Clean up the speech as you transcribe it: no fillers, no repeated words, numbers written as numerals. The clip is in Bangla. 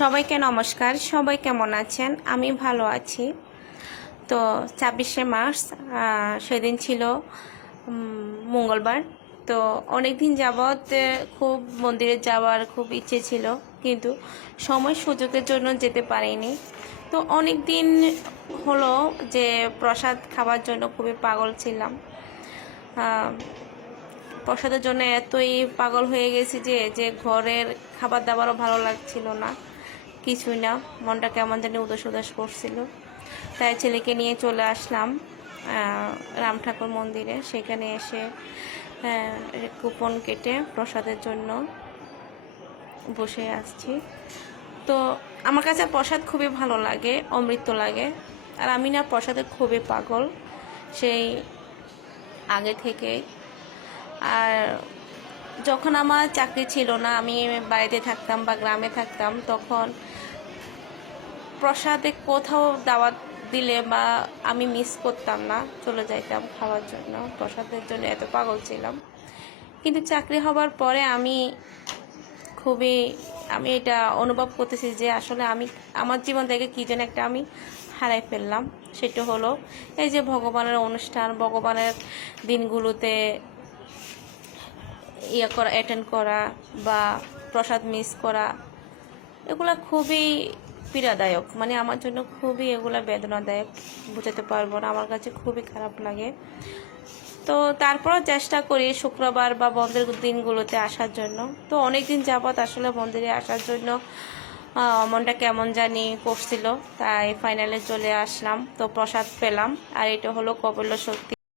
সবাইকে নমস্কার। সবাই কেমন আছেন? আমি ভালো আছি। তো ২৬শে মার্চ সেদিন ছিল মঙ্গলবার। তো অনেক দিন যাবৎ খুব মন্দিরে যাওয়ার খুব ইচ্ছে ছিল, কিন্তু সময় সুযোগের জন্য যেতে পারিনি। তো অনেক দিন হলো যে প্রসাদ খাওয়ার জন্য খুবই পাগল ছিলাম। প্রসাদের জন্য এতই পাগল হয়ে গেছি যে ঘরের খাবার দাবারও ভালো লাগছিল না, কিছুই না। মনটা কেমন জানি উদাস উদাস করছিল। তাই ছেলেকে নিয়ে চলে আসলাম রাম ঠাকুর মন্দিরে। সেখানে এসে কুপন কেটে প্রসাদের জন্য বসে আসছি। তো আমার কাছে প্রসাদ খুবই ভালো লাগে, অমৃত লাগে। আর আমি না প্রসাদের খুবই পাগল সেই আগে থেকে। আর যখন আমার চাকরি ছিল না, আমি বাড়িতে থাকতাম বা গ্রামে থাকতাম, তখন প্রসাদে কোথাও দাওয়াত দিলে বা আমি মিস করতাম না, চলে যাইতাম খাওয়ার জন্য। প্রসাদের জন্য এত পাগল ছিলাম। কিন্তু চাকরি হবার পরে আমি এটা অনুভব করতেছি যে আসলে আমি আমার জীবন থেকে কী যেন একটা আমি হারাই ফেললাম। সেটা হলো এই যে ভগবানের অনুষ্ঠান, ভগবানের দিনগুলোতে অ্যাটেন্ড করা বা প্রসাদ মিস করা, এগুলা খুবই পীড়াদায়ক। মানে আমার জন্য খুবই এগুলা বেদনাদায়ক, বোঝাতে পারবো না। আমার কাছে খুবই খারাপ লাগে। তো তারপরও চেষ্টা করি শুক্রবার বা বন্ধের দিনগুলোতে আসার জন্য। তো অনেক দিন যাবৎ আসলে মন্দিরে আসার জন্য মনটা কেমন জানি করছিল, তাই ফাইনালে চলে আসলাম। তো প্রসাদ পেলাম, আর এটা হলো কপিল শক্তি